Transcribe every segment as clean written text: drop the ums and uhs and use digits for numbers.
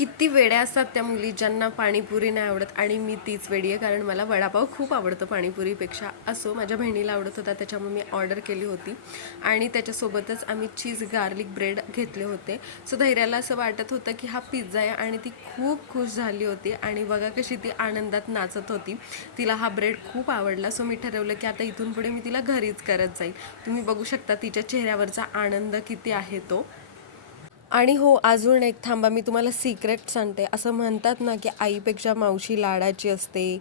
किती वेड्या असतात त्या मुली ज्यांना पाणीपुरी नाही आवडत आणि मी तीच वेडी आहे कारण मला वडापाव खूप आवडतो पाणीपुरीपेक्षा. असो माझ्या बहिणीला आवडत होता त्याच्यामुळे मी ऑर्डर केली होती आणि त्याच्यासोबतच आम्ही चीज गार्लिक ब्रेड घेतले होते. सो धैर्याला असं वाटत होतं की हा पिझ्झा आहे आणि ती खूप खुश झाली होती आणि बघा कशी ती आनंदात नाचत होती. तिला हा ब्रेड खूप आवडला. सो मी ठरवलं की आता इथून पुढे मी तिला घरीच करत जाईल. तुम्ही बघू शकता तिच्या चेहऱ्यावरचा आनंद किती आहे तो. आणि हो, अजून एक थांबा, मी तुम्हाला सिक्रेट सांगते. असं म्हणतात ना, की आईपेक्षा मावशी लाडाची असते.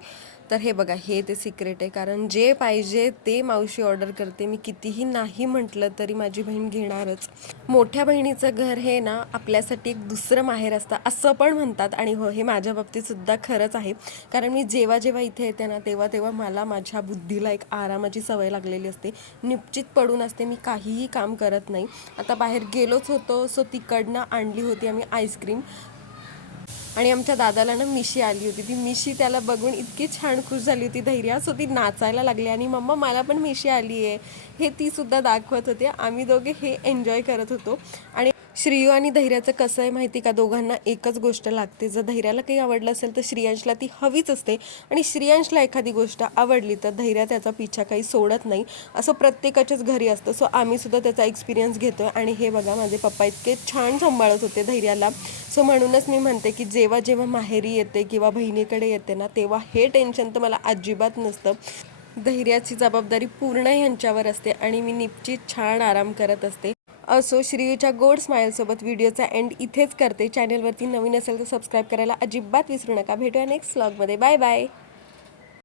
तर हे बघा, हे ते सिक्रेट आहे. कारण जे पाहिजे ते मावशी ऑर्डर करते. मी कितीही नाही म्हटलं तरी माझी बहीण घेणारच. मोठ्या बहिणीचं घर हे ना आपल्यासाठी एक दुसरं माहेर असतं असं पण म्हणतात. आणि हो, हे माझ्या बाबतीतसुद्धा खरंच आहे. कारण मी जेव्हा जेव्हा इथे येते ना तेव्हा तेव्हा मला माझ्या बुद्धीला एक आरामाची सवय लागलेली असते. निश्चित पडून असते, मी काहीही काम करत नाही. आता बाहेर गेलोच होतो सो तिकडनं आणली होती आम्ही आईस्क्रीम आणि आमच्या दादाला ना मिशी आली होती. ती मिशी त्याला बघून इतकी छान खुश झाली होती धैर्या. सो ती नाचायला लागली आणि मम्मा मला पण मिशी आली आहे हे ती सुद्धा दाखवत होते. आम्ही दोघे हे एन्जॉय करत होतो. आणि श्रेयू आणि धैर्याचं कसं आहे माहिती का, दोघांना एकच गोष्ट लागते. जर धैर्याला काही आवडलं असेल तर श्रेयांशला ती हवीच असते आणि श्रेयांशला एखादी गोष्ट आवडली तर धैर्या त्याचा पिछा काही सोडत नाही. असं प्रत्येकाच्याच घरी असतं. सो आम्ही सुद्धा त्याचा एक्सपिरियन्स घेतो. आणि हे बघा माझे पप्पा इतके छान सांभाळत होते धैर्याला. सो म्हणूनच मी म्हणते की जेव्हा जेव्हा माहेरी येते किंवा बहिणीकडे येते ना तेव्हा हे टेन्शन तर मला अजिबात नसतं. धैर्याची जबाबदारी पूर्ण ह्यांच्यावर असते आणि मी निश्चित छान आराम करत असते. असो, श्रीयूच्या गोड स्माईलसोबत व्हिडिओचा एंड इथेच करते. चॅनलवरती नवीन असेल तर सबस्क्राईब करायला अजिबात विसरू नका. भेटूया नेक्स्ट व्लॉगमध्ये. Bye bye.